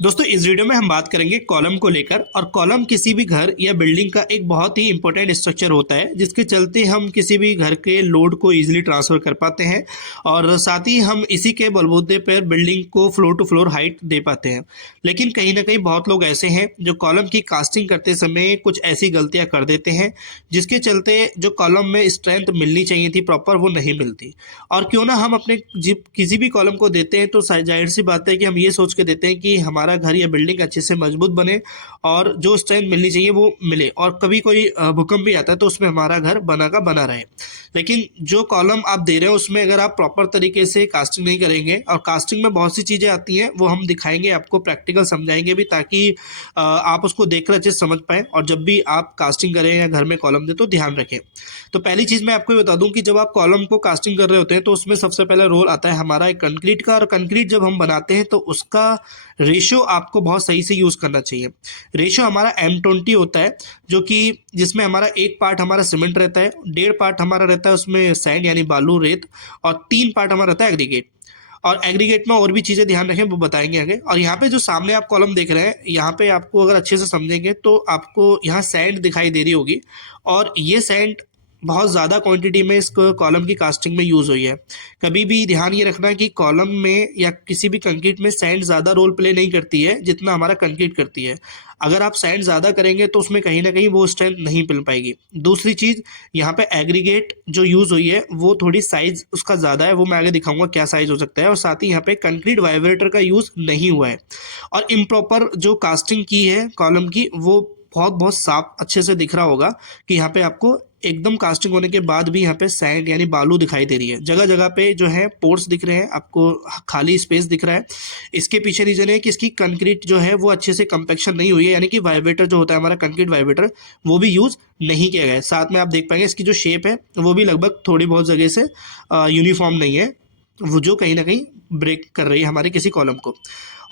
दोस्तों इस वीडियो में हम बात करेंगे कॉलम को लेकर। और कॉलम किसी भी घर या बिल्डिंग का एक बहुत ही इंपॉर्टेंट स्ट्रक्चर होता है जिसके चलते हम किसी भी घर के लोड को इजीली ट्रांसफर कर पाते हैं और साथ ही हम इसी के बलबूते पर बिल्डिंग को फ्लोर टू फ्लोर हाइट दे पाते हैं। लेकिन कहीं ना कहीं बहुत लोग ऐसे हैं जो कॉलम की कास्टिंग करते समय कुछ ऐसी गलतियां कर देते हैं जिसके चलते जो कॉलम में स्ट्रेंथ मिलनी चाहिए थी प्रॉपर वो नहीं मिलती। और क्यों ना हम अपने किसी भी कॉलम को देते हैं तो जाहिर सी बात है कि हम ये सोच के देते हैं कि हमारा घर या बिल्डिंग अच्छे से मजबूत बने और जो स्ट्रेंथ मिलनी चाहिए वो मिले, और कभी कोई भूकंप भी आता है तो उसमें हमारा घर बना का बना रहे। लेकिन जो कॉलम आप दे रहे हो उसमें अगर आप प्रॉपर तरीके से कास्टिंग नहीं करेंगे, और कास्टिंग में बहुत सी चीज़ें आती हैं वो हम दिखाएंगे, आपको प्रैक्टिकल समझाएंगे भी ताकि आप उसको देखकर अच्छे से समझ पाएँ, और जब भी आप कास्टिंग करें या घर में कॉलम दें तो ध्यान रखें। तो पहली चीज़ मैं आपको बता दूं कि जब आप कॉलम को कास्टिंग कर रहे होते हैं तो उसमें सबसे पहला रोल आता है हमारा एक कंक्रीट का, और कंक्रीट जब हम बनाते हैं तो उसका रेशो आपको बहुत सही से यूज़ करना चाहिए। रेशो हमारा M20 होता है, जो कि जिसमें हमारा एक पार्ट हमारा सीमेंट रहता है, 1.5 पार्ट हमारा रहता है उसमें सैंड यानी बालू रेत, और 3 पार्ट हमारा रहता है एग्रीगेट। और एग्रीगेट में और भी चीज़ें ध्यान रखें वो बताएंगे आगे। और यहाँ पे जो सामने आप कॉलम देख रहे हैं यहाँ पे आपको अगर अच्छे से समझेंगे तो आपको यहाँ सैंड दिखाई दे रही होगी, और ये सैंड बहुत ज़्यादा क्वांटिटी में इस कॉलम की कास्टिंग में यूज़ हुई है। कभी भी ध्यान ये रखना कि कॉलम में या किसी भी कंक्रीट में सैंड ज़्यादा रोल प्ले नहीं करती है जितना हमारा कंक्रीट करती है। अगर आप सैंड ज़्यादा करेंगे तो उसमें कहीं ना कहीं वो स्ट्रेंथ नहीं मिल पाएगी। दूसरी चीज़, यहाँ पे एग्रीगेट जो यूज़ हुई है वो थोड़ी साइज़ उसका ज़्यादा है, वो मैं आगे दिखाऊंगा क्या साइज़ हो सकता है। और साथ ही यहाँ पे कंक्रीट वाइब्रेटर का यूज़ नहीं हुआ है, और इम्प्रॉपर जो कास्टिंग की है कॉलम की वो बहुत बहुत साफ अच्छे से दिख रहा होगा कि यहाँ पे आपको एकदम कास्टिंग होने के बाद भी यहाँ पे सैंड यानी बालू दिखाई दे रही है। जगह जगह पे जो है पोर्स दिख रहे हैं, आपको खाली स्पेस दिख रहा है। इसके पीछे रीजन है कि इसकी कंक्रीट जो है वो अच्छे से कंपेक्शन नहीं हुई है, यानी कि वाइब्रेटर जो होता है हमारा कंक्रीट वाइब्रेटर वो भी यूज़ नहीं किया गया है। साथ में आप देख पाएंगे इसकी जो शेप है वो भी लगभग थोड़ी बहुत जगह से यूनिफॉर्म नहीं है, वो जो कहीं ना कहीं ब्रेक कर रही है हमारे किसी कॉलम को।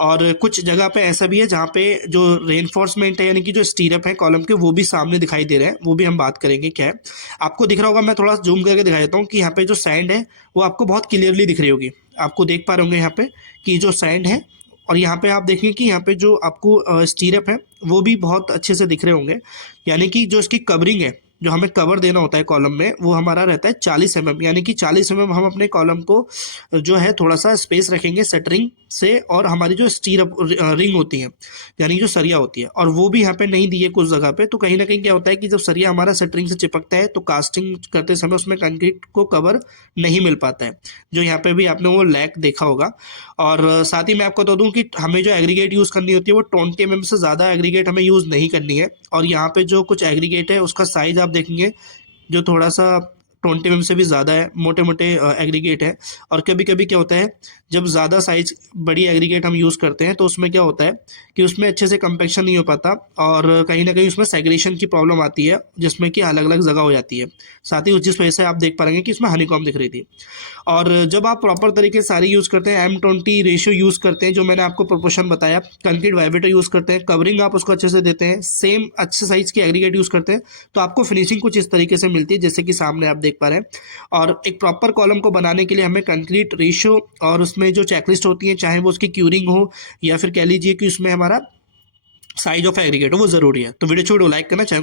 और कुछ जगह पे ऐसा भी है जहाँ पे जो रेनफोर्समेंट है यानी कि जो स्टीरअप है कॉलम के वो भी सामने दिखाई दे रहे हैं, वो भी हम बात करेंगे क्या है। आपको दिख रहा होगा, मैं थोड़ा जूम करके दिखा देता हूँ कि यहाँ पे जो सैंड है वो आपको बहुत क्लियरली दिख रही होगी। आपको देख पा रहे होंगे यहाँ पे कि जो सैंड है, और यहाँ पे आप देखेंगे कि यहाँ पे जो आपको स्टीरअप है वो भी बहुत अच्छे से दिख रहे होंगे। यानी कि जो इसकी कवरिंग है, जो हमें कवर देना होता है कॉलम में, वो हमारा रहता है 40 mm, यानी कि 40 mm हम अपने कॉलम को जो है थोड़ा सा स्पेस रखेंगे सेटरिंग से, और हमारी जो स्टीरअप रिंग होती है यानी जो सरिया होती है, और वो भी यहाँ पे नहीं दी है कुछ जगह पे। तो कहीं ना कहीं क्या होता है कि जब सरिया हमारा सेटरिंग से चिपकता है तो कास्टिंग करते समय उसमें कंक्रीट को कवर नहीं मिल पाता है, जो यहाँ पे भी आपने वो लैक देखा होगा। और साथ ही मैं आपको बता दूं कि हमें जो एग्रीगेट यूज़ करनी होती है वो 20 mm से ज़्यादा एग्रीगेट हमें यूज़ नहीं करनी है। और यहाँ पे जो कुछ एग्रीगेट है उसका साइज़ आप देखेंगे जो थोड़ा सा 20 mm से भी ज़्यादा है, मोटे मोटे एग्रीगेट है। और कभी कभी क्या होता है जब ज़्यादा साइज बड़ी एग्रीगेट हम यूज़ करते हैं तो उसमें क्या होता है कि उसमें अच्छे से कंपेक्शन नहीं हो पाता, और कहीं ना कहीं उसमें सेग्रेशन की प्रॉब्लम आती है जिसमें कि अलग अलग जगह हो जाती है। साथ ही उस जिस वजह से आप देख पा रहे हैं कि इसमें हनीकॉम दिख रही थी। और जब आप प्रॉपर तरीके से सारी यूज़ करते हैं, M20 रेशियो यूज़ करते हैं जो मैंने आपको प्रोपोर्शन बताया, कंक्रीट वाइब्रेटर यूज़ करते हैं, कवरिंग आप उसको अच्छे से देते हैं, सेम अच्छे साइज की एग्रीगेट यूज़ करते हैं, तो आपको फिनिशिंग कुछ इस तरीके से मिलती है जैसे कि सामने आप देख पा रहे हैं। और एक प्रॉपर कॉलम को बनाने के लिए हमें कंक्रीट रेशियो और उसमें जो चेकलिस्ट होती है, चाहे वो उसकी क्यूरिंग हो या फिर कह लीजिए कि उसमें हमारा साइज ऑफ एग्रीगेट हो, वो ज़रूरी है। तो वीडियो छोड़ो लाइक करना चाहेंगे।